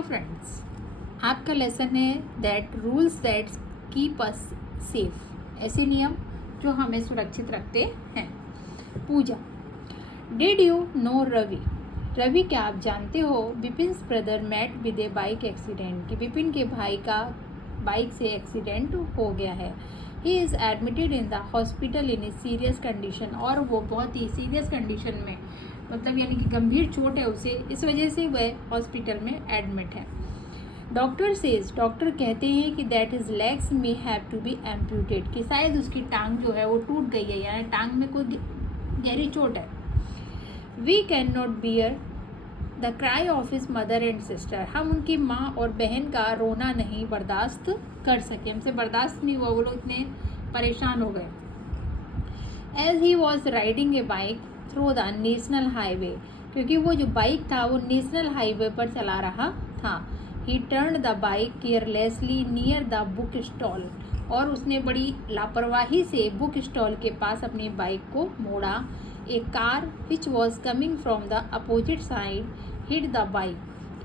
Hello friends, आपका lesson है that rules that keep us safe. ऐसे नियम जो हमें सुरक्षित रखते हैं। Pooja. Did you know Ravi? Ravi, क्या आप जानते हो Vipin brother met with a bike accident, कि विपिन के भाई का बाइक से एक्सीडेंट हो गया है। He is admitted in the hospital in a serious condition, और वो बहुत ही सीरियस कंडीशन में, मतलब यानी कि गंभीर चोट है उसे, इस वजह से वह हॉस्पिटल में एडमिट है। डॉक्टर सेज, डॉक्टर कहते हैं कि that his legs may have to be amputated, कि शायद उसकी टांग जो है वो टूट गई है, यानी टांग में कोई गहरी चोट है। We can not bear the cry of his mother and sister, हम उनकी माँ और बहन का रोना नहीं बर्दाश्त कर सके, हमसे बर्दाश्त नहीं हुआ, वो लोग इतने परेशान हो गए। As he was riding a bike through the national highway, क्योंकि वो जो बाइक था वो नेशनल हाईवे पर चला रहा था। ही turn the bike carelessly near the book stall, और उसने बड़ी लापरवाही से बुक स्टॉल के पास अपनी बाइक को मोड़ा। A car which was coming from the opposite side hit the bike,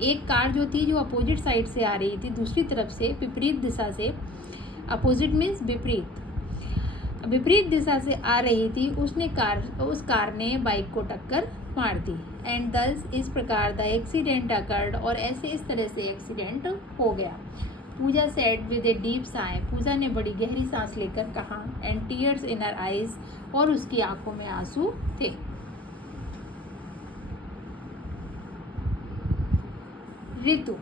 एक कार जो थी जो अपोजिट साइड से आ रही थी, दूसरी तरफ से, विपरीत दिशा से, अपोजिट मीन्स विपरीत दिशा से आ रही थी, उस कार ने बाइक को टक्कर मार दी। एंड दस, इस प्रकार द एक्सीडेंट अकर्ड, और ऐसे इस तरह से एक्सीडेंट हो गया। Pooja said with a deep sigh, Pooja ने बड़ी गहरी सांस लेकर कहा, and tears in her eyes, और उसकी आंखों में आंसू थे। Ritu.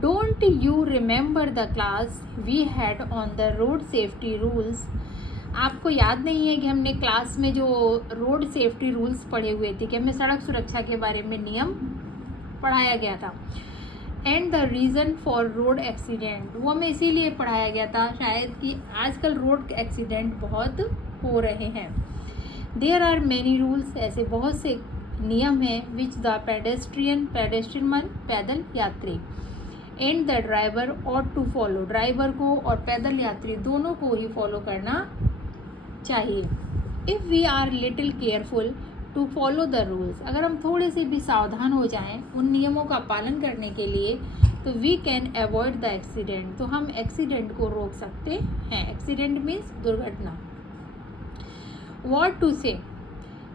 Don't you remember the class we had on the road safety rules, आपको याद नहीं है कि हमने क्लास में जो रोड सेफ्टी रूल्स पढ़े हुए थे, कि हमें सड़क सुरक्षा के बारे में नियम पढ़ाया गया था। And the reason for road accident, वो हमें इसीलिए पढ़ाया गया था शायद कि आजकल रोड एक्सीडेंट बहुत हो रहे हैं। देयर आर मैनी रूल्स, ऐसे बहुत से नियम हैं, विच द पेडेस्ट्रियन मन पैदल यात्री, and the driver ought to follow, driver को और पैदल यात्री दोनों को ही फॉलो करना चाहिए। If we are little careful to follow the rules, अगर हम थोड़े से भी सावधान हो जाएं उन नियमों का पालन करने के लिए, तो we can avoid the accident, तो हम एक्सीडेंट को रोक सकते हैं। एक्सीडेंट मीन्स दुर्घटना। व्हाट टू से,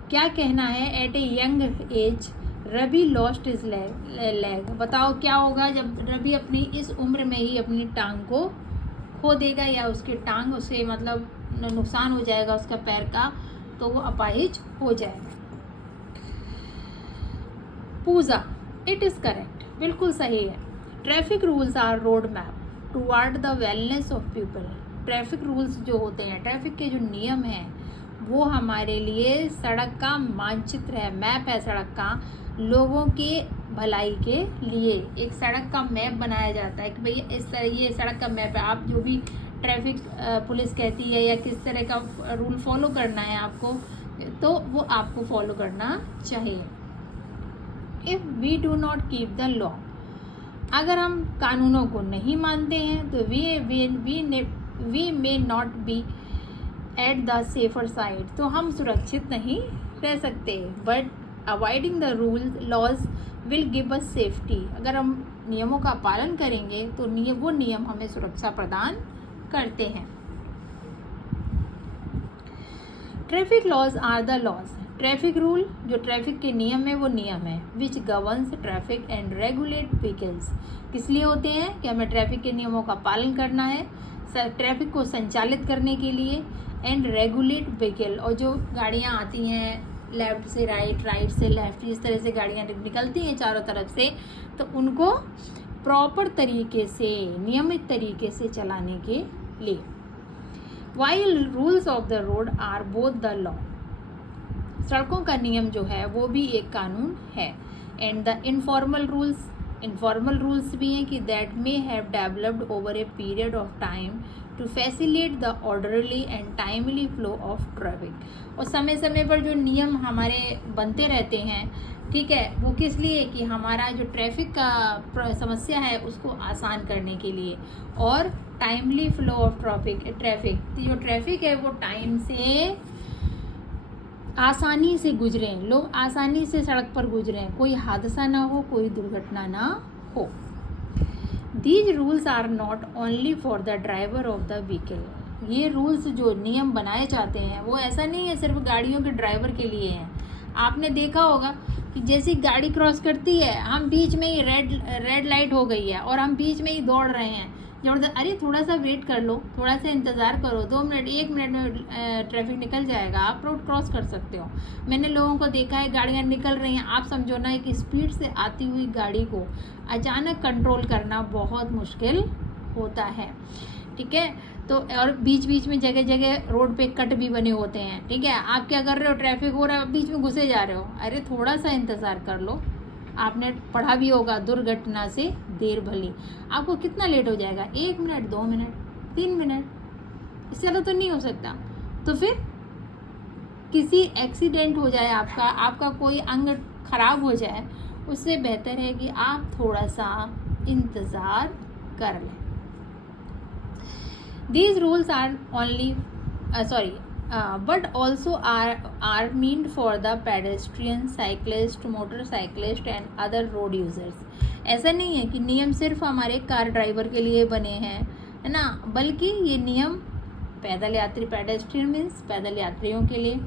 क्या कहना है। At a young age Ravi lost his leg, बताओ क्या होगा जब रवि अपनी इस उम्र में ही अपनी टांग को खो देगा, या उसकी टांग उसे मतलब नुकसान हो जाएगा उसका पैर का, तो वो अपाहिज हो जाएगा। पूजा, इट इज़ करेक्ट, बिल्कुल सही है। Traffic rules are road map toward the wellness of people, traffic rules जो होते हैं, ट्रैफिक के जो नियम हैं, वो हमारे लिए सड़क का मानचित्र है, मैप है सड़क का, लोगों के भलाई के लिए एक सड़क का मैप बनाया जाता है कि भाई इस तरह ये सड़क का मैप है, आप जो भी ट्रैफिक पुलिस कहती है या किस तरह का रूल फॉलो करना है आपको, तो वो आपको फॉलो करना चाहिए। If we do not keep the law, अगर हम कानूनों को नहीं मानते हैं तो we may not be at the safer side, तो हम सुरक्षित नहीं रह सकते। But avoiding the laws will give us safety, अगर हम नियमों का पालन करेंगे तो वो नियम हमें सुरक्षा प्रदान करते हैं। Traffic laws are the laws, traffic rule जो ट्रैफिक के नियम है वो नियम है, which governs traffic and regulate vehicles, किस लिए होते हैं कि हमें ट्रैफिक के नियमों का पालन करना है, ट्रैफिक को संचालित करने के लिए, एंड रेगुलेट व्हीकल, और जो गाड़ियाँ आती हैं लेफ़्ट से राइट, राइट से लेफ़्ट, इस तरह से गाड़ियाँ निकलती हैं चारों तरफ से, तो उनको प्रॉपर तरीके से, नियमित तरीके से चलाने के लिए। While rules of the road are both the law, सड़कों का नियम जो है वो भी एक कानून है। एंड द इनफॉर्मल रूल्स भी हैं कि that may have developed over a period of time to facilitate the orderly and timely flow of traffic, और समय समय पर जो नियम हमारे बनते रहते हैं, ठीक है, वो किस लिए कि हमारा जो ट्रैफिक का समस्या है उसको आसान करने के लिए, और टाइमली फ्लो ऑफ ट्रैफिक जो ट्रैफिक है वो टाइम से आसानी से गुजरें, लोग आसानी से सड़क पर गुजरें, कोई हादसा ना हो, कोई दुर्घटना ना हो। These rules are not only for the driver of the vehicle. ये रूल्स जो नियम बनाए जाते हैं वो ऐसा नहीं है सिर्फ गाड़ियों के ड्राइवर के लिए हैं। आपने देखा होगा कि जैसी गाड़ी क्रॉस करती है, हम बीच में ही रेड लाइट हो गई है और हम बीच में ही दौड़ रहे हैं जबरदस्त, अरे थोड़ा सा वेट कर लो, थोड़ा सा इंतज़ार करो, 2 मिनट 1 मिनट में ट्रैफिक निकल जाएगा, आप रोड क्रॉस कर सकते हो। मैंने लोगों को देखा है, गाड़ियाँ निकल रही हैं, आप समझो ना कि स्पीड से आती हुई गाड़ी को अचानक कंट्रोल करना बहुत मुश्किल होता है, ठीक है। तो और बीच बीच में जगह जगह रोड पे कट भी बने होते हैं, ठीक है। आप क्या कर रहे हो, ट्रैफिक हो रहा है, बीच में घुसे जा रहे हो, अरे थोड़ा सा इंतज़ार कर लो। आपने पढ़ा भी होगा, दुर्घटना से देर भली। आपको कितना लेट हो जाएगा, 1 मिनट, 2 मिनट, 3 मिनट, इससे ज़्यादा तो नहीं हो सकता। तो फिर किसी एक्सीडेंट हो जाए, आपका कोई अंग खराब हो जाए, उससे बेहतर है कि आप थोड़ा सा इंतज़ार कर लें। These rules are only but also are meant for the pedestrian, cyclist, motorcyclist and other road users। ऐसा नहीं है कि नियम सिर्फ हमारे कार ड्राइवर के लिए बने हैं, है ना, बल्कि ये नियम पैदल यात्री, पेडेस्ट्रियन मीन्स पैदल यात्रियों के लिए,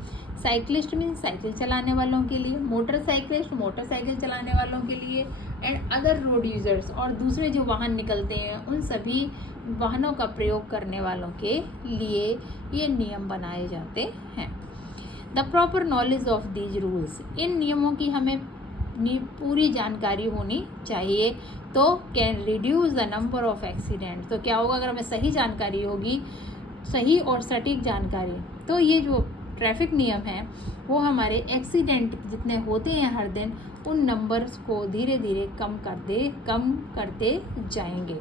साइकिलिस्ट मीन्स साइकिल चलाने वालों के लिए, मोटरसाइकिलिस्ट मोटरसाइकिल चलाने वालों के लिए, एंड अदर रोड यूज़र्स और दूसरे जो वाहन निकलते हैं उन सभी वाहनों का प्रयोग करने वालों के लिए ये नियम बनाए जाते हैं। The proper knowledge of these rules, इन नियमों की हमें पूरी जानकारी होनी चाहिए तो can reduce the number of accident. तो क्या होगा, अगर हमें सही जानकारी होगी, सही और सटीक जानकारी, तो ये जो ट्रैफिक नियम हैं वो हमारे एक्सीडेंट जितने होते हैं हर दिन, उन नंबर्स को धीरे धीरे कम करते जाएंगे।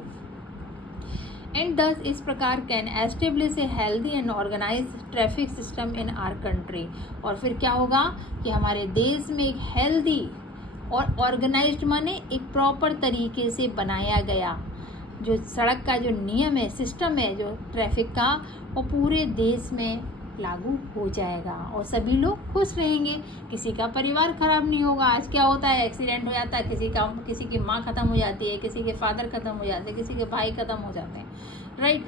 एंड दस इस प्रकार can establish a healthy and organize traffic system in our country. और फिर क्या होगा कि हमारे देश में एक हेल्दी और ऑर्गेनाइज्ड माने एक प्रॉपर तरीके से बनाया गया जो सड़क का जो नियम है, सिस्टम है जो ट्रैफिक का, वो पूरे देश में लागू हो जाएगा और सभी लोग खुश रहेंगे, किसी का परिवार खराब नहीं होगा। आज क्या होता है, एक्सीडेंट हो जाता है, किसी की माँ ख़त्म हो जाती है, किसी के फादर ख़त्म हो जाते हैं, किसी के भाई ख़त्म हो जाते हैं, राइट।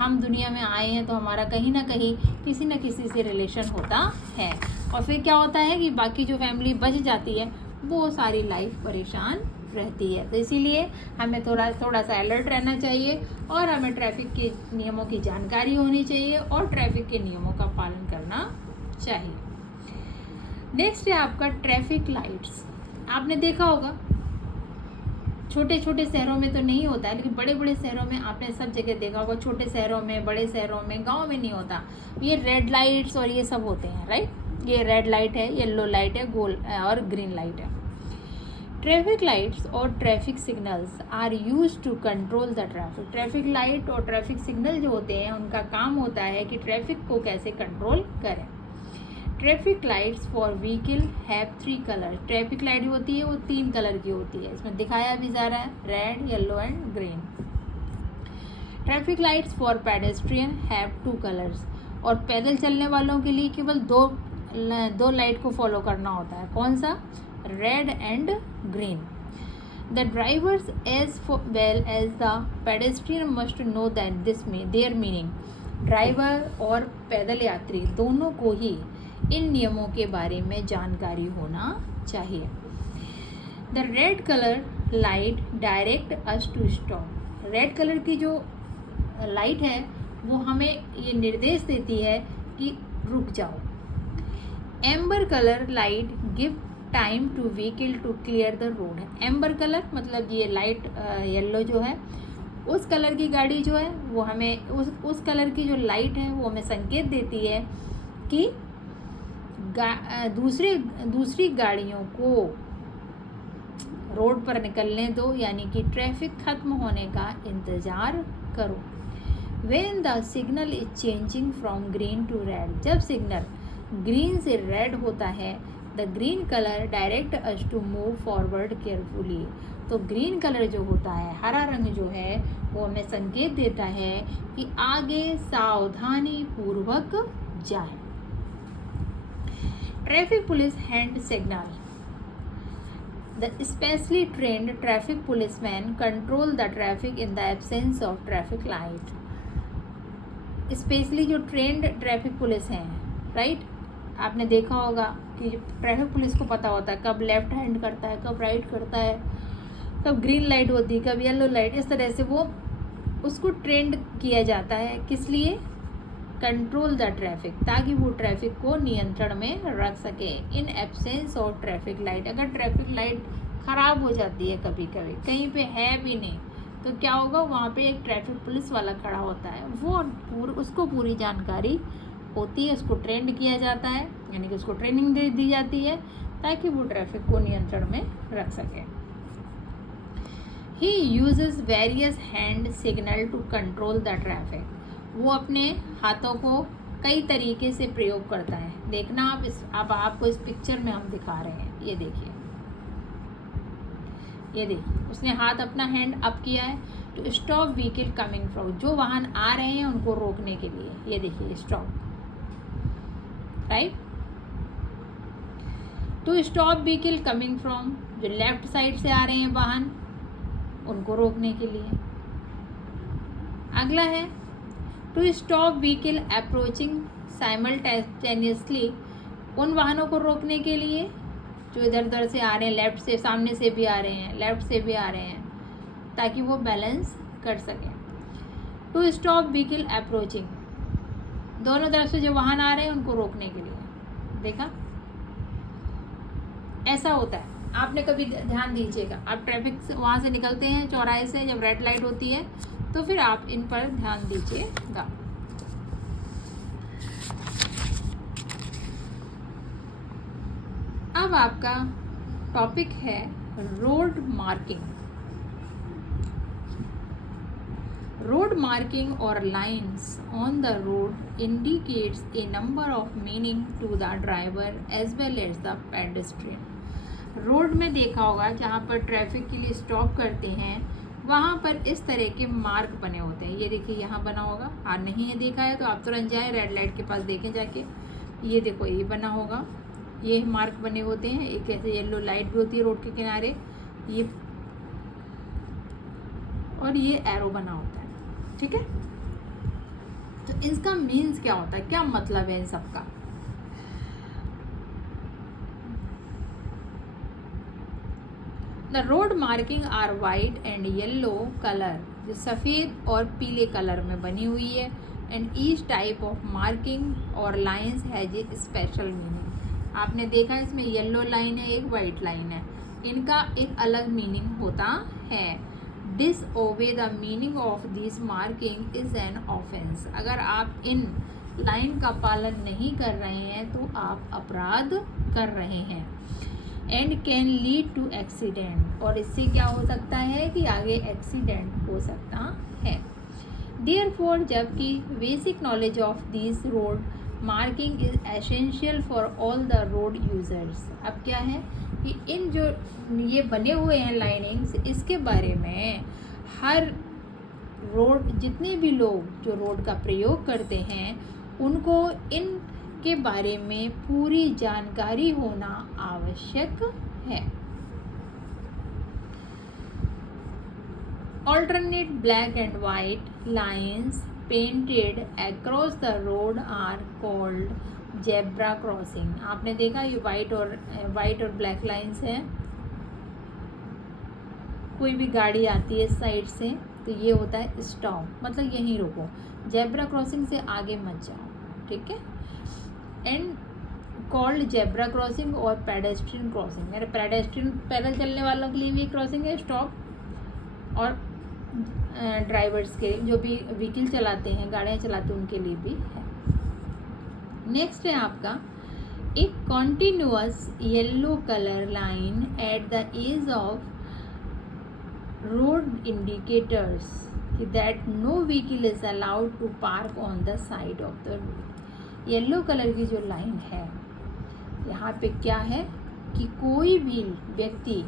हम दुनिया में आए हैं तो हमारा कहीं ना कहीं किसी न किसी से रिलेशन होता है, और फिर क्या होता है कि बाकी जो फैमिली बच जाती है वो सारी लाइफ परेशान रहती है। तो इसीलिए हमें थोड़ा सा अलर्ट रहना चाहिए और हमें ट्रैफिक के नियमों की जानकारी होनी चाहिए और ट्रैफिक के नियमों का पालन करना चाहिए। नेक्स्ट है आपका ट्रैफिक लाइट्स। आपने देखा होगा छोटे छोटे शहरों में तो नहीं होता है, लेकिन बड़े बड़े शहरों में आपने सब जगह देखा होगा, छोटे शहरों में, बड़े शहरों में, गाँव में नहीं होता, ये रेड लाइट्स और ये सब होते हैं, राइट। ये रेड लाइट है, येलो लाइट है, गोल और ग्रीन लाइट है। ट्रैफिक लाइट्स और traffic signals are used to control the traffic. Traffic light और ट्रैफिक सिग्नल जो होते हैं उनका काम होता है कि ट्रैफिक को कैसे कंट्रोल करें। Traffic lights for vehicle have 3 colour. Traffic light होती है वो 3 कलर की होती है, इसमें दिखाया भी जा रहा है, red, yellow and green. Traffic lights for pedestrian have 2 colours. और पैदल चलने वालों के लिए केवल दो लाइट को फॉलो करना होता है, कौन सा, red and green. The drivers as well as the pedestrian must know that their meaning. Driver और पैदल यात्री दोनों को ही इन नियमों के बारे में जानकारी होना चाहिए। The red color light direct us to stop. Red colour की जो लाइट है वो हमें ये निर्देश देती है कि रुक जाओ। Amber colour light give time to vehicle to clear the road. Amber colour मतलब ये लाइट येलो जो है, उस कलर की गाड़ी जो है वो हमें उस कलर की जो लाइट है वो हमें संकेत देती है कि दूसरी गाड़ियों को रोड पर निकलने दो, यानी कि ट्रैफिक खत्म होने का इंतज़ार करो। When the signal is changing from green to red, जब सिग्नल ग्रीन से रेड होता है, the green colour direct us to move forward carefully. तो ग्रीन कलर जो होता है, हरा रंग जो है, वो हमें संकेत देता है कि आगे सावधानी पूर्वक जाए। Traffic police hand signal. The specially trend traffic policeman control the traffic in the absence of traffic light. Specially जो ट्रेंड ट्रैफिक पुलिस हैं, राइट, आपने देखा होगा कि ट्रैफिक पुलिस को पता होता है कब लेफ्ट हैंड करता है, कब राइट करता है, कब ग्रीन लाइट होती है, कब येलो लाइट, इस तरह से वो उसको ट्रेंड किया जाता है। किस लिए? कंट्रोल द ट्रैफिक, ताकि वो ट्रैफिक को नियंत्रण में रख सके in absence of traffic light. अगर ट्रैफिक लाइट ख़राब हो जाती है कभी कभी, कहीं पे है भी नहीं, तो क्या होगा, वहाँ पे एक ट्रैफिक पुलिस वाला खड़ा होता है, वो उसको पूरी जानकारी होती है, उसको ट्रेंड किया जाता है, यानी कि उसको ट्रेनिंग दे दी जाती है ताकि वो ट्रैफिक को नियंत्रण में रख सके। He uses various hand signal to control the traffic. वो अपने हाथों को कई तरीके से प्रयोग करता है। देखना आप अब आपको इस पिक्चर में हम दिखा रहे हैं, ये देखिए, ये देखिए, उसने हाथ अपना हैंड अप किया है to stop vehicle coming from, जो वाहन आ रहे हैं उनको रोकने के लिए। ये देखिए, stop, right, to stop vehicle coming from, जो लेफ्ट साइड से आ रहे हैं वाहन, उनको रोकने के लिए। अगला है to stop vehicle approaching simultaneously, उन वाहनों को रोकने के लिए जो इधर उधर से आ रहे हैं, लेफ्ट से, सामने से भी आ रहे हैं, लेफ्ट से भी आ रहे हैं, ताकि वो बैलेंस कर सकें। टू स्टॉप व्हीकल अप्रोचिंग, दोनों तरफ से जो वाहन आ रहे हैं उनको रोकने के लिए। देखा, ऐसा होता है। आपने कभी ध्यान दीजिएगा, आप ट्रैफिक से वहाँ से निकलते हैं चौराहे से, जब रेड लाइट होती है तो फिर आप इन पर ध्यान दीजिएगा। अब आपका टॉपिक है रोड मार्किंग। रोड मार्किंग और lines on the road indicates a number of meaning to the driver as well as the pedestrian. Road में देखा होगा, जहाँ पर ट्रैफिक के लिए स्टॉप करते हैं वहाँ पर इस तरह के मार्क बने होते हैं। ये देखिए, यहाँ बना होगा, नहीं है देखा है तो आप तुरंत जाए रेड लाइट के पास देखें जाके, ये देखो, ये बना होगा, ये मार्क बने होते हैं। एक ऐसे येलो लाइट भी होती है रोड के किनारे, ये, और ये एरो बना होता है, ठीक है। तो इसका मीन्स क्या होता है, क्या मतलब है इन सब का? The road marking are white and yellow colour, जो सफ़ेद और पीले कलर में बनी हुई है। And each type of marking और lines has a special meaning. आपने देखा इसमें येलो लाइन है, एक वाइट लाइन है, इनका एक अलग मीनिंग होता है। Disobey the meaning of this marking is an offence. अगर आप इन लाइन का पालन नहीं कर रहे हैं तो आप अपराध कर रहे हैं। And can lead to accident, और इससे क्या हो सकता है कि आगे एक्सीडेंट हो सकता है। देयरफॉर, जबकि basic knowledge of this road marking is essential for all the road users. अब क्या है कि इन जो ये बने हुए हैं लाइनिंग्स, इसके बारे में हर रोड, जितने भी लोग जो रोड का प्रयोग करते हैं, उनको इन के बारे में पूरी जानकारी होना आवश्यक है। Alternate black and white lines painted across the road are called zebra crossing। आपने देखा, ये वाइट और ब्लैक लाइंस हैं। कोई भी गाड़ी आती है साइड से तो ये होता है स्टॉप, मतलब यहीं रुको, जेब्रा क्रॉसिंग से आगे मत जाओ, ठीक है। एंड कॉल्ड जेब्रा क्रॉसिंग और पेडेस्ट्रियन क्रॉसिंग, मेरे पेडेस्ट्रियन पैदल चलने वालों के लिए भी क्रॉसिंग है, स्टॉप, और ड्राइवर्स के, जो भी व्हीकल चलाते हैं, गाड़ियाँ चलाते हैं, उनके लिए भी है। नेक्स्ट है आपका एक continuous yellow colour line at the as of road indicators that no vehicle is allowed to park on the side of the road. Yellow colour की जो लाइन है, यहाँ पे क्या है कि कोई भी व्यक्ति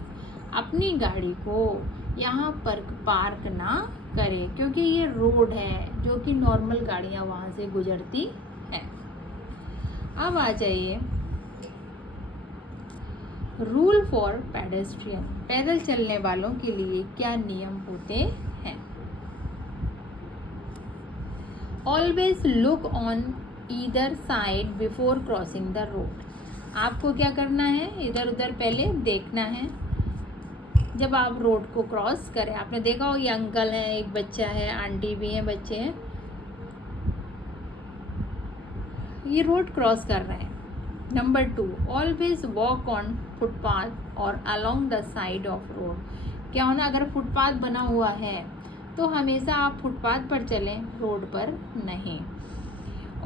अपनी गाड़ी को यहाँ पर पार्क ना करे, क्योंकि ये रोड है जो कि नॉर्मल गाड़ियाँ वहाँ से गुजरती हैं। अब आ जाइए रूल फॉर पेडेस्ट्रियन, पैदल चलने वालों के लिए क्या नियम होते हैं? Always look on either side before crossing the road, आपको क्या करना है, इधर उधर पहले देखना है जब आप रोड को क्रॉस करें। आपने देखा हो, ये अंकल हैं, एक बच्चा है, आंटी भी हैं, बच्चे हैं, ये रोड क्रॉस कर रहे हैं। Number 2, always walk on footpath और along the side of road, क्या होना, अगर फुटपाथ बना हुआ है तो हमेशा आप फुटपाथ पर चलें, रोड पर नहीं,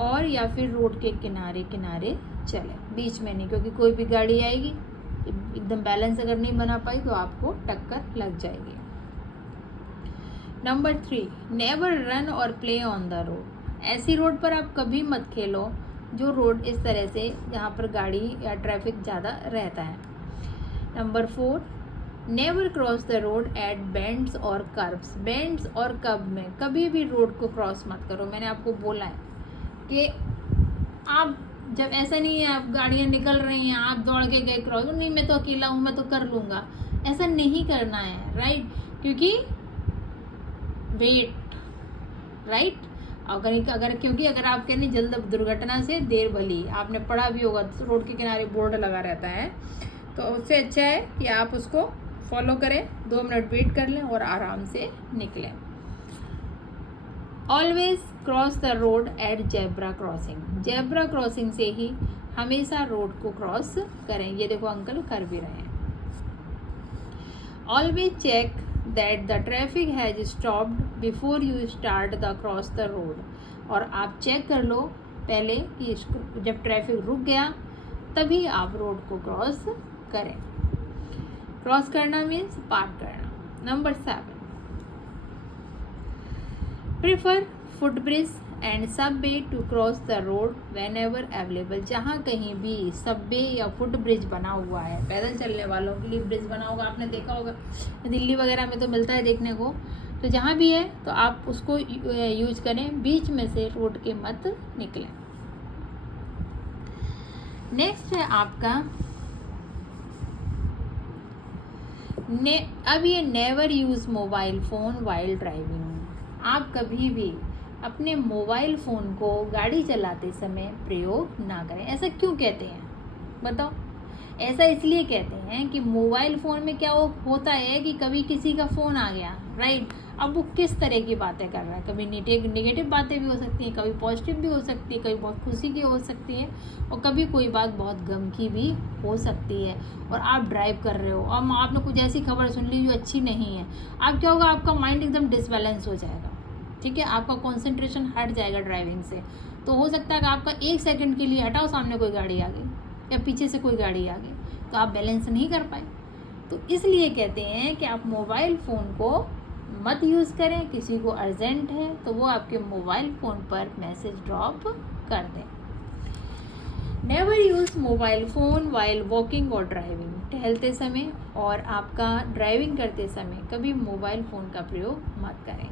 और या फिर रोड के किनारे किनारे चलें, बीच में नहीं, क्योंकि कोई भी गाड़ी आएगी, एकदम बैलेंस अगर नहीं बना पाई तो आपको टक्कर लग जाएगी। नंबर 3, नेवर रन और प्ले ऑन द रोड, ऐसी रोड पर आप कभी मत खेलो जो रोड इस तरह से जहाँ पर गाड़ी या ट्रैफिक ज़्यादा रहता है। Number 4, never cross the road at bends और कर्व्स, बेंड्स और कर्व में कभी भी रोड को क्रॉस मत करो। मैंने आपको बोला है कि आप जब, ऐसा नहीं है आप गाड़ियाँ निकल रही हैं, आप दौड़ के गए क्रॉस, नहीं मैं तो अकेला हूँ, मैं तो कर लूँगा, ऐसा नहीं करना है, राइट, क्योंकि वेट, राइट, अगर क्योंकि अगर आप कहने जल्द दुर्घटना से देर भली, आपने पढ़ा भी होगा, रोड के किनारे बोर्ड लगा रहता है, तो उससे अच्छा है कि आप उसको फॉलो करें, 2 मिनट वेट कर लें और आराम से निकलें। Always cross the road at zebra crossing, zebra crossing से ही हमेशा रोड को क्रॉस करें, ये देखो अंकल कर भी रहे हैं। Always check that the traffic has stopped before you start the cross the road, और आप चेक कर लो पहले कि जब ट्रैफिक रुक गया तभी आप रोड को क्रॉस करें। क्रॉस करना मीन्स पार करना। Number 7, prefer footbridge and subway to cross the road whenever available, जहाँ कहीं भी सबवे या फुट ब्रिज बना हुआ है, पैदल चलने वालों के लिए ब्रिज बना होगा, आपने देखा होगा, दिल्ली वगैरह में तो मिलता है देखने को, तो जहाँ भी है तो आप उसको यूज करें, बीच में से रोड के मत निकलें। नेक्स्ट है आपका अब ये never use mobile phone while driving, आप कभी भी अपने मोबाइल फ़ोन को गाड़ी चलाते समय प्रयोग ना करें। ऐसा क्यों कहते हैं बताओ? ऐसा इसलिए कहते हैं कि मोबाइल फ़ोन में क्या होता है कि कभी किसी का फ़ोन आ गया, राइट, अब वो किस तरह की बातें कर रहा है, कभी नेगेटिव बातें भी हो सकती हैं, कभी पॉजिटिव भी हो सकती है, कभी बहुत खुशी की हो सकती है, और कभी कोई बात बहुत गम की भी हो सकती है, और आप ड्राइव कर रहे हो, अब आपने कुछ ऐसी खबर सुन ली जो अच्छी नहीं है, अब क्या होगा, आपका माइंड एकदम डिसबैलेंस हो जाएगा, ठीक है, आपका कॉन्सेंट्रेशन हट जाएगा ड्राइविंग से। तो हो सकता है कि आपका 1 सेकंड के लिए हटाओ, सामने कोई गाड़ी आ गई या पीछे से कोई गाड़ी आ गई, तो आप बैलेंस नहीं कर पाए। तो इसलिए कहते हैं कि आप मोबाइल फ़ोन को मत यूज़ करें, किसी को अर्जेंट है तो वो आपके मोबाइल फ़ोन पर मैसेज ड्रॉप कर दें। Never use mobile phone while walking और ड्राइविंग, टहलते समय और आपका ड्राइविंग करते समय कभी मोबाइल फ़ोन का प्रयोग मत करें।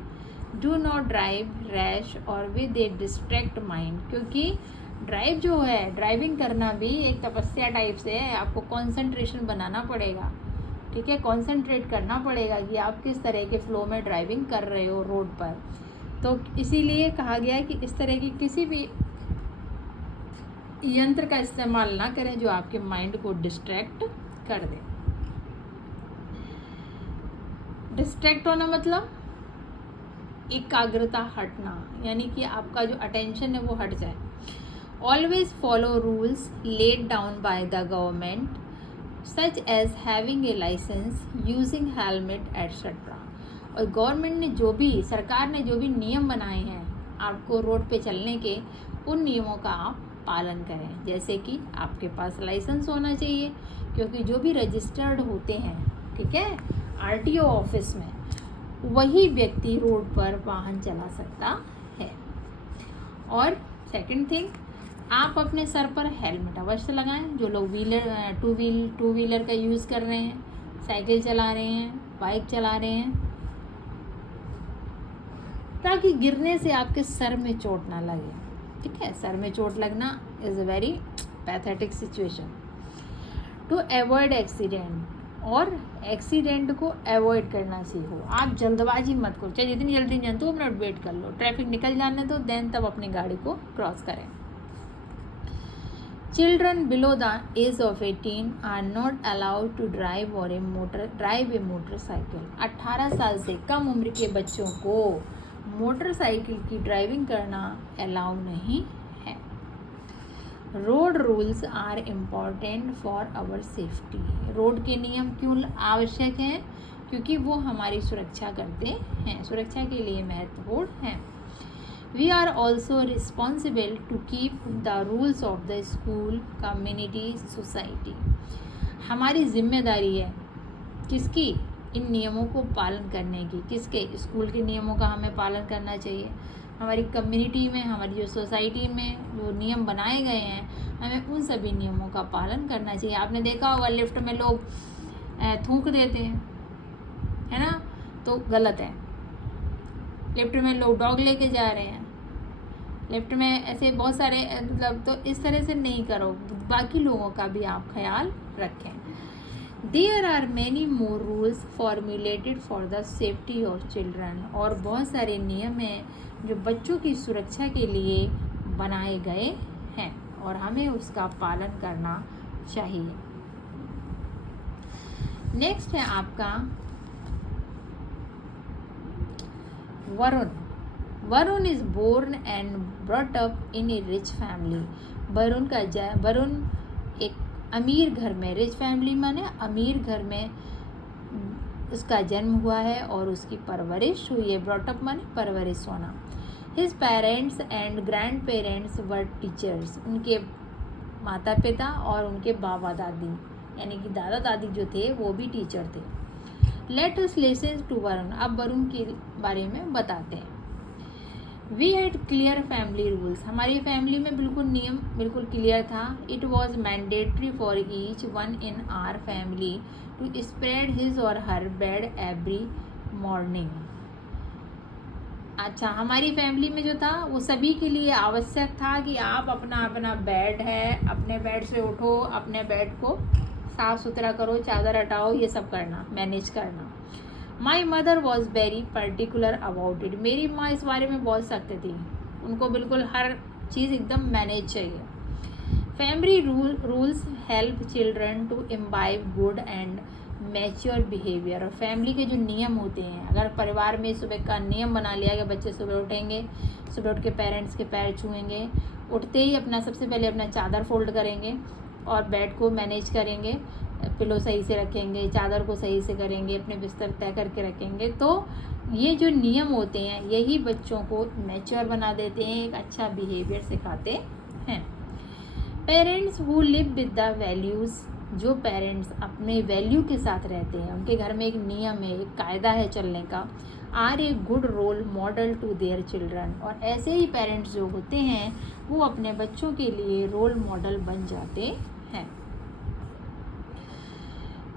डू नॉट ड्राइव रैश और विद ए डिस्ट्रैक्ट माइंड, क्योंकि ड्राइव जो है, ड्राइविंग करना भी एक तपस्या टाइप से है, आपको कंसंट्रेशन बनाना पड़ेगा, ठीक है, कंसंट्रेट करना पड़ेगा कि आप किस तरह के फ्लो में ड्राइविंग कर रहे हो रोड पर। तो इसीलिए कहा गया है कि इस तरह की किसी भी यंत्र का इस्तेमाल ना करें जो आपके माइंड को डिस्ट्रैक्ट कर दे। डिस्ट्रैक्ट होना मतलब एकाग्रता हटना, यानी कि आपका जो अटेंशन है वो हट जाए। Always follow rules laid down by the government such as having a licence, using helmet etcetera, और गवर्नमेंट ने जो भी, सरकार ने जो भी नियम बनाए हैं आपको रोड पे चलने के, उन नियमों का आप पालन करें। जैसे कि आपके पास लाइसेंस होना चाहिए, क्योंकि जो भी रजिस्टर्ड होते हैं, ठीक है, आरटीओ ऑफिस में, वही व्यक्ति रोड पर वाहन चला सकता है। और सेकंड थिंग, आप अपने सर पर हेलमेट अवश्य लगाएं। जो लोग टू व्हीलर का यूज़ कर रहे हैं, साइकिल चला रहे हैं, बाइक चला रहे हैं, ताकि गिरने से आपके सर में चोट ना लगे, ठीक है, सर में चोट लगना is a very pathetic situation. To avoid accident, और एक्सीडेंट को अवॉइड करना सीखो। आप जल्दबाजी मत करो, चाहे जितनी जल्दी जाए 2 मिनट वेट कर लो, ट्रैफिक निकल जाने दो, देन तब अपनी गाड़ी को क्रॉस करें। Children below the as of 18 are not allowed to drive a motorcycle. 18 साल से कम उम्र के बच्चों को मोटरसाइकिल की ड्राइविंग करना अलाउ नहीं है। Road rules are important for our safety. Road के नियम क्यों आवश्यक हैं? क्योंकि वो हमारी सुरक्षा करते हैं, सुरक्षा के लिए महत्वपूर्ण हैं। We are also responsible to keep the rules of the school, community, society. हमारी जिम्मेदारी है किसकी? इन नियमों को पालन करने की। किसके? स्कूल के नियमों का हमें पालन करना चाहिए। हमारी कम्युनिटी में, हमारी जो सोसाइटी में जो नियम बनाए गए हैं, हमें उन सभी नियमों का पालन करना चाहिए। आपने देखा होगा लिफ्ट में लोग थूक देते हैं, है ना, तो गलत है। लिफ्ट में लोग डॉग लेके जा रहे हैं, लिफ्ट में ऐसे बहुत सारे मतलब, तो इस तरह से नहीं करो, बाकी लोगों का भी आप ख्याल रखें। There are many more rules formulated for the safety of children. और बहुत सारे नियम हैं जो बच्चों की सुरक्षा के लिए बनाए गए हैं और हमें उसका पालन करना चाहिए। नेक्स्ट है आपका Varun. Varun is born and brought up in a rich family. Varun एक अमीर घर में, रिच फैमिली माने अमीर घर में उसका जन्म हुआ है और उसकी परवरिश हुई है। ब्रॉट अप माने परवरिश होना। His parents and grand parents were teachers. उनके माता पिता और उनके बाबा दादी यानी कि दादा दादी जो थे वो भी टीचर थे। Let us listen to Varun. अब वरुण के बारे में बताते हैं। We had clear family rules. हमारी फैमिली में बिल्कुल नियम बिल्कुल क्लियर था। It was mandatory for each one in our family to spread his और हर बेड एवरी मॉर्निंग। अच्छा, हमारी फैमिली में जो था वो सभी के लिए आवश्यक था कि आप अपना अपना बेड है, अपने बेड से उठो, अपने बेड को साफ़ सुथरा करो, चादर हटाओ, ये सब करना, मैनेज करना। My mother was very particular about it. मेरी माँ इस बारे में बहुत सख्त थी, उनको बिल्कुल हर चीज़ एकदम मैनेज चाहिए। Family rules help children to imbibe good and mature behaviour. और फैमिली के जो नियम होते हैं, अगर परिवार में सुबह का नियम बना लिया कि बच्चे सुबह उठेंगे, सुबह उठ के पेरेंट्स के पैर छुएंगे, उठते ही अपना सबसे पहले अपना चादर फोल्ड करेंगे और बेड को मैनेज करेंगे, पिलो सही से रखेंगे, चादर को सही से करेंगे, अपने बिस्तर तय करके रखेंगे, तो ये जो नियम होते हैं यही बच्चों को मैच्योर बना देते हैं, एक अच्छा बिहेवियर सिखाते हैं। Parents who live with the values. जो पेरेंट्स अपने वैल्यू के साथ रहते हैं, उनके घर में एक नियम है, एक कायदा है चलने का, are a good role model to their children. और ऐसे ही पेरेंट्स जो होते हैं वो अपने बच्चों के लिए रोल मॉडल बन जाते हैं।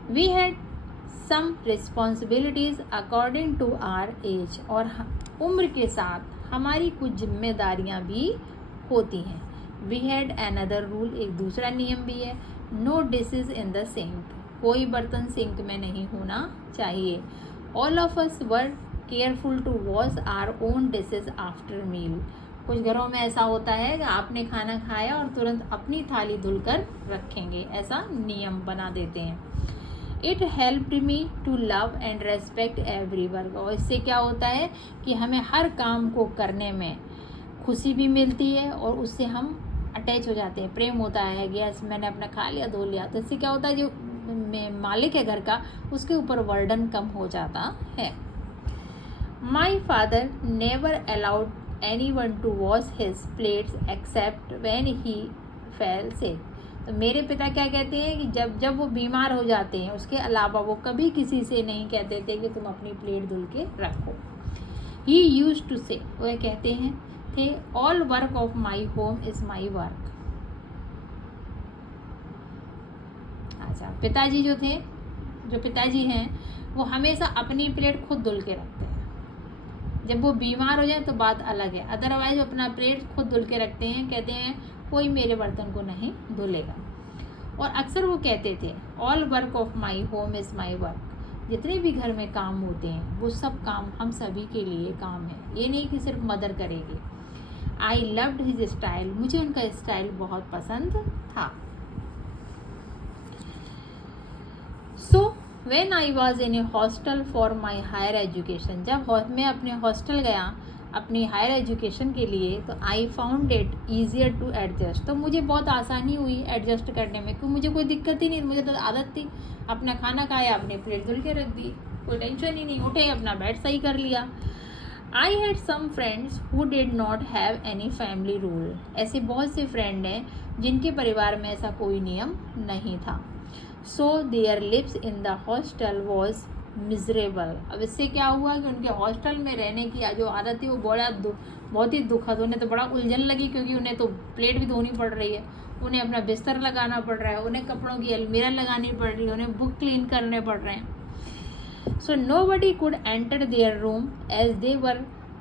We had some responsibilities according to our age. और उम्र के साथ हमारी कुछ जिम्मेदारियां भी होती हैं। We had another rule. एक दूसरा नियम भी है, no dishes in the sink. कोई बर्तन सिंक में नहीं होना चाहिए। All of us were careful to wash our own dishes after meal. कुछ घरों में ऐसा होता है कि आपने खाना खाया और तुरंत अपनी थाली धुलकर रखेंगे, ऐसा नियम बना देते हैं। It helped me to love and respect every work. और इससे क्या होता है कि हमें हर काम को करने में खुशी भी मिलती है और उससे हम अटैच हो जाते हैं, प्रेम होता है, गैस मैंने अपना खा लिया, धो लिया, तो इससे क्या होता है जो मालिक है घर का उसके ऊपर बर्डन कम हो जाता है। My father never allowed any one two wash his plates except when he fail सिक। तो मेरे पिता क्या कहते हैं कि जब वो बीमार हो जाते हैं उसके अलावा वो कभी किसी से नहीं कहते थे कि तुम अपनी प्लेट धुल के रखो। ही यूज्ड टू से, वो कहते हैं थे, all work of my home is my work. अच्छा, पिताजी जो थे, जो पिताजी हैं वो हमेशा अपनी प्लेट खुद धुल के रखते हैं। जब वो बीमार हो जाए तो बात अलग है, अदरवाइज वो अपना प्लेट खुद धुल के रखते हैं, कहते हैं कोई मेरे बर्तन को नहीं धुलेगा। और अक्सर वो कहते थे all work of my home is my work, जितने भी घर में काम होते हैं वो सब काम हम सभी के लिए काम है, ये नहीं कि सिर्फ मदर करेगी। आई लव्ड हिज स्टाइल, मुझे उनका स्टाइल बहुत पसंद था। So when I was in a hostel for my higher education, जब मैं अपने हॉस्टल गया अपनी हायर एजुकेशन के लिए, तो I found it easier to adjust, तो मुझे बहुत आसानी हुई एडजस्ट करने में, क्योंकि मुझे कोई दिक्कत ही नहीं, मुझे तो आदत थी, अपना खाना खाया, अपने प्लेट धुल के रख दी, कोई टेंशन ही नहीं, उठे अपना बेड सही कर लिया। I had some friends who did not have any family rule, ऐसे बहुत से फ्रेंड हैं जिनके परिवार में ऐसा कोई नियम नहीं था। So their lives in the hostel was miserable, अब इससे क्या हुआ कि उनके हॉस्टल में रहने की जो आदत थी वो बहुत ही दुखद, उन्हें तो बड़ा उलझन लगी, क्योंकि उन्हें तो प्लेट भी धोनी पड़ रही है, उन्हें अपना बिस्तर लगाना पड़ रहा है, उन्हें कपड़ों की अलमीरा लगानी पड़ रही है, उन्हें बुक क्लीन करने पड़ रहे हैं। So nobody could enter their room as they were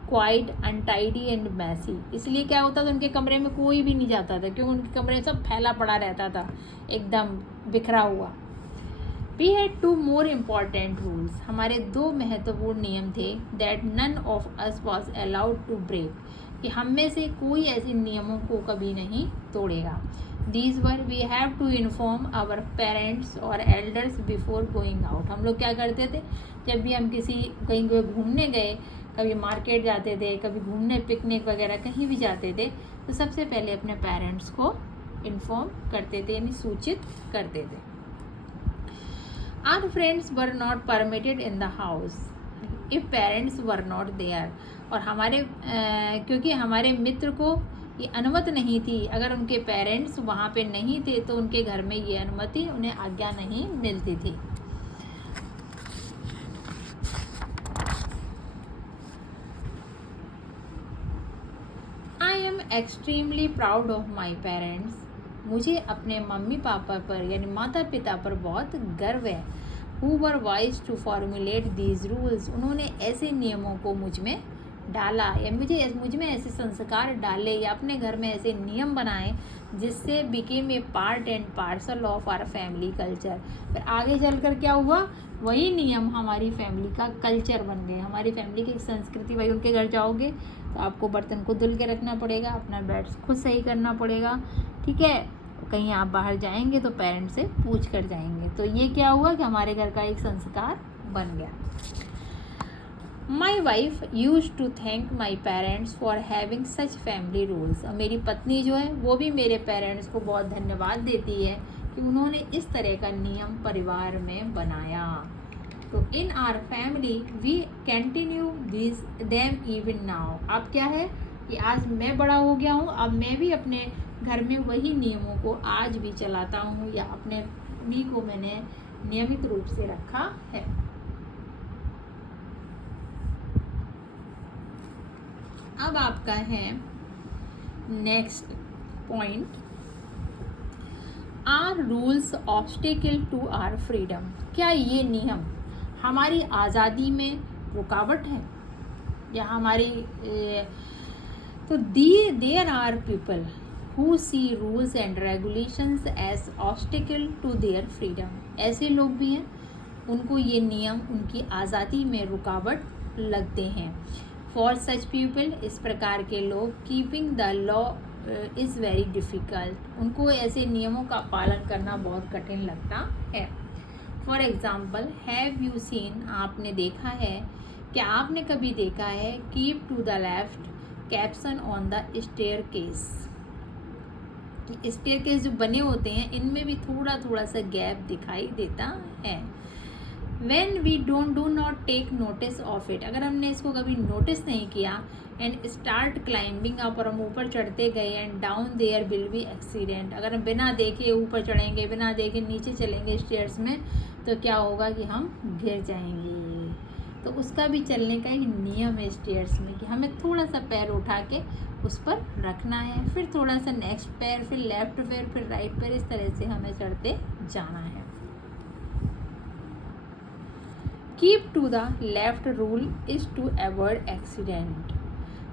quite untidy and messy, इसलिए क्या होता था उनके कमरे में कोई भी नहीं जाता था, क्योंकि उनके कमरे में सब फैला पड़ा रहता था, एकदम बिखरा हुआ। We had two more important rules, हमारे दो महत्वपूर्ण नियम थे, that none of us was allowed to break, कि हम में से कोई ऐसे नियमों को कभी नहीं तोड़ेगा। These were, we have to inform our parents or elders before going out, हम लोग क्या करते थे, जब भी हम कहीं घूमने गए, कभी मार्केट जाते थे, कभी घूमने पिकनिक वगैरह कहीं भी जाते थे, तो सबसे पहले अपने पेरेंट्स को इन्फॉर्म करते थे, यानी सूचित करते थे। Our friends were not permitted in the house if parents were not there, और क्योंकि हमारे मित्र को ये अनुमति नहीं थी, अगर उनके पेरेंट्स वहाँ पे नहीं थे तो उनके घर में ये अनुमति, उन्हें आज्ञा नहीं मिलती थी। I am extremely proud of my parents, मुझे अपने मम्मी पापा पर यानी माता पिता पर बहुत गर्व है। Who were wise to formulate these rules, उन्होंने ऐसे नियमों को मुझ में डाला, या मुझ में ऐसे संस्कार डाले या अपने घर में ऐसे नियम बनाए जिससे became a part and parcel of our family culture, फिर आगे चलकर क्या हुआ, वही नियम हमारी फैमिली का कल्चर बन गए, हमारी फैमिली की संस्कृति। भाई उनके घर जाओगे तो आपको बर्तन खुद धुल के रखना पड़ेगा, अपना बेड खुद सही करना पड़ेगा, ठीक है, कहीं आप बाहर जाएंगे तो पेरेंट्स से पूछ कर जाएंगे, तो ये क्या हुआ कि हमारे घर का एक संस्कार बन गया। My wife used to thank my parents for having such family rules, और मेरी पत्नी जो है वो भी मेरे पेरेंट्स को बहुत धन्यवाद देती है कि उन्होंने इस तरह का नियम परिवार में बनाया। तो in our family we continue this them even now, अब क्या है कि आज मैं बड़ा हो गया हूँ, अब मैं भी अपने घर में वही नियमों को आज भी चलाता हूँ, या अपने भी को मैंने नियमित रूप से रखा है। अब आपका है next point, are rules obstacle to our freedom, क्या ये नियम हमारी आज़ादी में रुकावट है या हमारी तो there are people who see rules and regulations as obstacle to their freedom, ऐसे लोग भी हैं उनको ये नियम उनकी आज़ादी में रुकावट लगते हैं। फॉर सच पीपल, इस प्रकार के लोग, keeping the law is very difficult, उनको ऐसे नियमों का पालन करना बहुत कठिन लगता है। For example, have you seen, आपने देखा है, क्या आपने कभी देखा है, keep to the left caption on the staircase, staircase जो बने होते हैं इनमें भी थोड़ा थोड़ा सा गैप दिखाई देता है। When we do not take notice of it, अगर हमने इसको कभी नोटिस नहीं किया, एंड स्टार्ट क्लाइंबिंग अप, और हम ऊपर चढ़ते गए, and down there will be accident, अगर हम बिना देखे ऊपर चढ़ेंगे, बिना देखे नीचे चलेंगे स्टेयर्स में, तो क्या होगा कि हम गिर जाएंगे। तो उसका भी चलने का एक नियम है स्टेयर्स में कि हमें थोड़ा सा पैर उठा के उस पर रखना है, फिर थोड़ा सा नेक्स्ट पैर, फिर लेफ्ट पैर, फिर राइट पैर, इस तरह से हमें चढ़ते जाना है। Keep to the left rule is to avoid accident,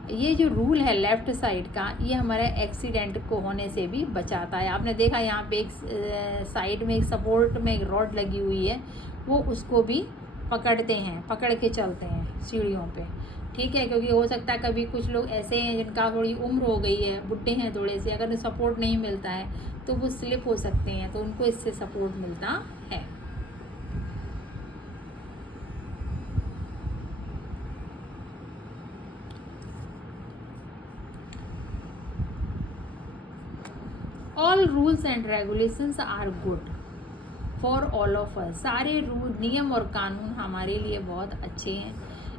ये जो रूल है लेफ़्ट साइड का, ये हमारे एक्सीडेंट को होने से भी बचाता है। आपने देखा यहाँ पे एक साइड में एक सपोर्ट में एक रॉड लगी हुई है, वो उसको भी पकड़ते हैं, पकड़ के चलते हैं सीढ़ियों पे, ठीक है। क्योंकि हो सकता है कभी कुछ लोग ऐसे हैं जिनका थोड़ी उम्र हो गई है, बुढ़े हैं थोड़े से, अगर सपोर्ट नहीं मिलता है तो वो स्लिप हो सकते हैं, तो उनको इससे सपोर्ट मिलता है। All rules and regulations are good for all of us. सारे रूल, नियम और कानून हमारे लिए बहुत अच्छे हैं।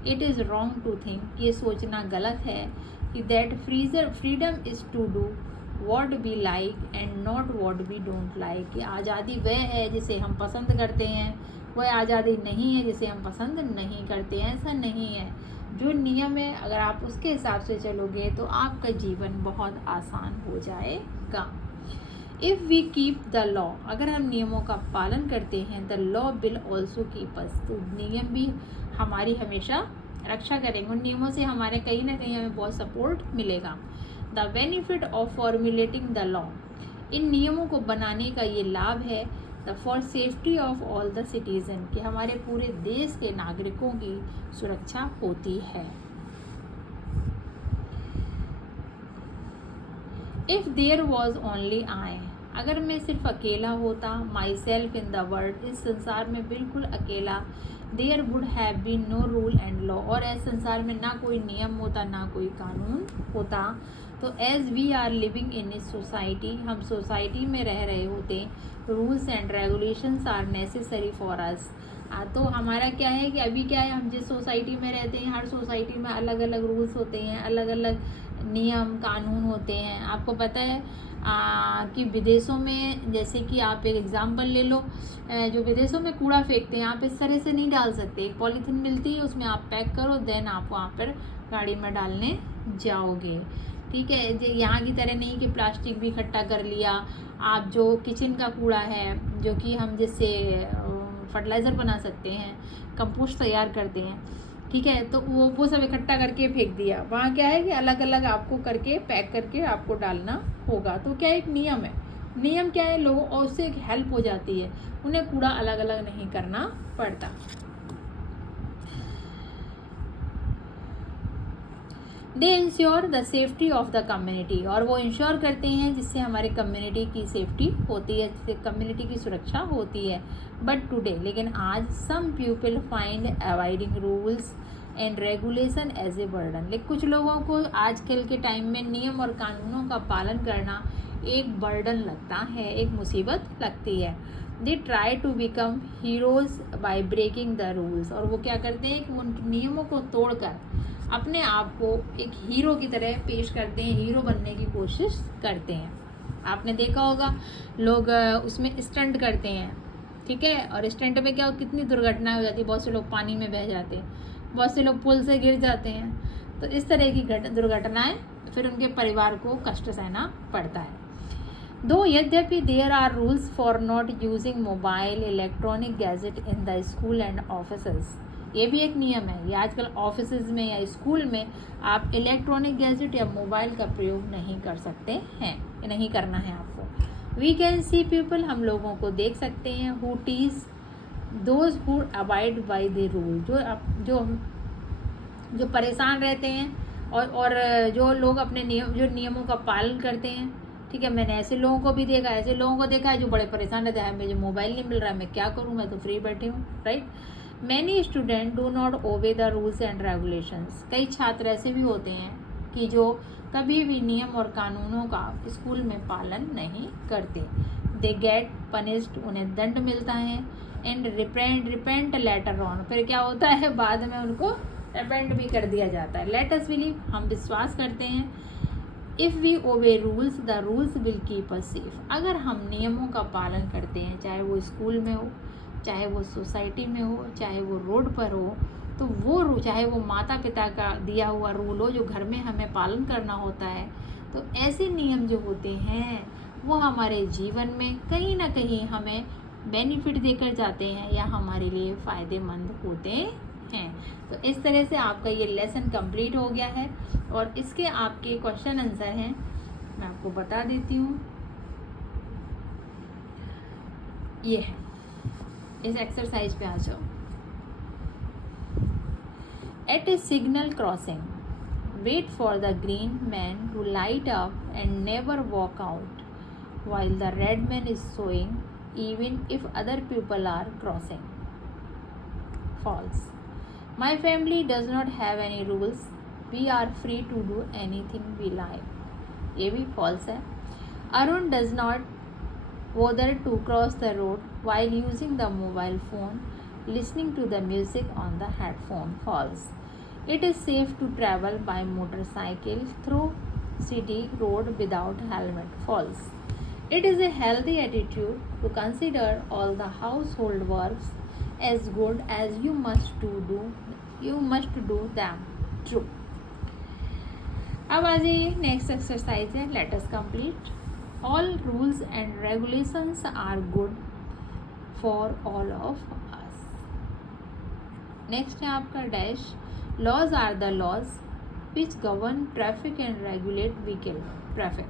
It is wrong to think, ये सोचना गलत है कि that freedom is to do what we like and not what we don't like. कि आज़ादी वह है जिसे हम पसंद करते हैं, वह आज़ादी नहीं है जिसे हम पसंद नहीं करते हैं। ऐसा नहीं है, जो नियम है अगर आप उसके हिसाब से चलोगे तो आपका जीवन बहुत आसान हो जाएगा। If we keep the law, अगर हम नियमों का पालन करते हैं, the law will also keep us, तो नियम भी हमारी हमेशा रक्षा करेंगे। उन नियमों से हमारे कहीं ना कहीं हमें बहुत सपोर्ट मिलेगा। The benefit of formulating the law, इन नियमों को बनाने का ये लाभ है the for safety of all the citizen, कि हमारे पूरे देश के नागरिकों की सुरक्षा होती है। If there was only I, अगर मैं सिर्फ अकेला होता, myself in the world, इस संसार में बिल्कुल अकेला, there would have been no rule and law, और इस संसार में ना कोई नियम होता ना कोई कानून होता। तो as we are living in इस सोसाइटी, हम सोसाइटी में रह रहे होते, rules and regulations are necessary for us. तो हमारा क्या है कि अभी क्या है, हम जिस सोसाइटी में रहते हैं, हर सोसाइटी में अलग अलग रूल्स होते हैं, अलग अलग नियम कानून होते हैं। आपको पता है कि विदेशों में, जैसे कि आप एक एग्जांपल ले लो, जो विदेशों में कूड़ा फेंकते हैं, आप इस तरह से नहीं डाल सकते। एक पॉलीथीन मिलती है, उसमें आप पैक करो, देन आप वहाँ पर गाड़ी में डालने जाओगे, ठीक है। यहाँ की तरह नहीं कि प्लास्टिक भी इकट्ठा कर लिया। आप जो किचन का कूड़ा है, जो कि हम जिससे फर्टिलाइज़र बना सकते हैं, कंपोस्ट तैयार करते हैं, ठीक है, तो वो सब इकट्ठा करके फेंक दिया। वहाँ क्या है कि अलग अलग आपको करके पैक करके आपको डालना होगा। तो क्या एक नियम है, नियम क्या है, लोगों और उससे एक हेल्प हो जाती है, उन्हें कूड़ा अलग अलग नहीं करना पड़ता। दे ensure the safety of the community, और वो इंश्योर करते हैं जिससे हमारे कम्युनिटी की सेफ्टी होती है, जिससे कम्युनिटी की सुरक्षा होती है। बट टुडे, लेकिन आज, some people find avoiding rules and regulation as a burden, लेकिन कुछ लोगों को आजकल के टाइम में नियम और कानूनों का पालन करना एक बर्डन लगता है, एक मुसीबत लगती है। They try to become heroes by breaking the rules, और वो क्या करते हैं कि उन नियमों को तोड़कर अपने आप को एक हीरो की तरह पेश करते हैं, हीरो बनने की कोशिश करते हैं। आपने देखा होगा लोग उसमें स्टंट करते हैं, ठीक है, और स्टंट में क्या कितनी दुर्घटनाएं हो जाती है, बहुत से लोग पानी में बह जाते हैं, बहुत से लोग पुल से गिर जाते हैं। तो इस तरह की दुर्घटनाएं फिर उनके परिवार को कष्ट सहना पड़ता है। दो यद्यपि there are rules for not using mobile electronic gadget in the school and offices, ये भी एक नियम है। ये आजकल ऑफिसेज में या स्कूल में आप इलेक्ट्रॉनिक गैजेट या मोबाइल का प्रयोग नहीं कर सकते हैं, नहीं करना है आपको। वी कैन सी पीपल, हम लोगों को देख सकते हैं, who tease those who abide by the rule, जो परेशान रहते हैं और जो लोग अपने नियमों का पालन करते हैं, ठीक है। मैंने ऐसे लोगों को भी देखा, ऐसे लोगों को देखा है जो बड़े परेशान रहते हैं, मुझे मोबाइल नहीं मिल रहा है, मैं क्या करूँ, मैं तो फ्री बैठी हूँ, right. Many student do not obey the rules and regulations, कई छात्र ऐसे भी होते हैं कि जो कभी भी नियम और कानूनों का स्कूल में पालन नहीं करते। दे गेट पनिश्ड, उन्हें दंड मिलता है, एंड रिपेंट लेटर ऑन, फिर क्या होता है बाद में उनको रिपेंट भी कर दिया जाता है। लेट अस बिलीव, हम विश्वास करते हैं, if we obey rules the rules will keep us safe, अगर हम नियमों का पालन करते हैं, चाहे वो स्कूल में हो, चाहे वो सोसाइटी में हो, चाहे वो रोड पर हो, तो वो चाहे वो माता पिता का दिया हुआ रूल हो जो घर में हमें पालन करना होता है, तो ऐसे नियम जो होते हैं वो हमारे जीवन में कहीं ना कहीं हमें बेनिफिट देकर जाते हैं या हमारे लिए फ़ायदेमंद होते हैं। तो इस तरह से आपका ये लेसन कंप्लीट हो गया है और इसके आपके क्वेश्चन आंसर हैं, मैं आपको बता देती हूँ। ये है, इस एक्सरसाइज पे आ जाओ। At a signal crossing, wait for the green man to light up and never walk out while the red man is showing, even if other people are crossing. False. My family does not have any rules. We are free to do anything we like. ये भी false है. Arun does not bother to cross the road while using the mobile phone, listening to the music on the headphone. False. It is safe to travel by motorcycle through city road without helmet. False. It is a healthy attitude to consider all the household works as good as you must do them. True. अब आ जाइए, next exercise है, let us complete. All rules and regulations are good for all of us. Next है आपका dash, laws are the laws which govern traffic and regulate vehicle traffic.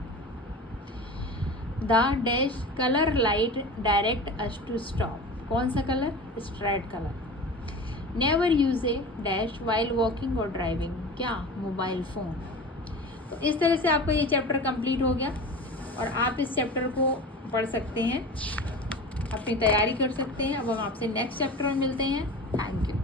The dash color light direct us to stop. कौन सा colour? Straight colour. Never use a dash while walking or driving. क्या? Mobile phone. तो इस तरह से आपका ये chapter complete हो गया और आप इस चैप्टर को पढ़ सकते हैं, अपनी तैयारी कर सकते हैं। अब हम आपसे नेक्स्ट चैप्टर में मिलते हैं। Thank you.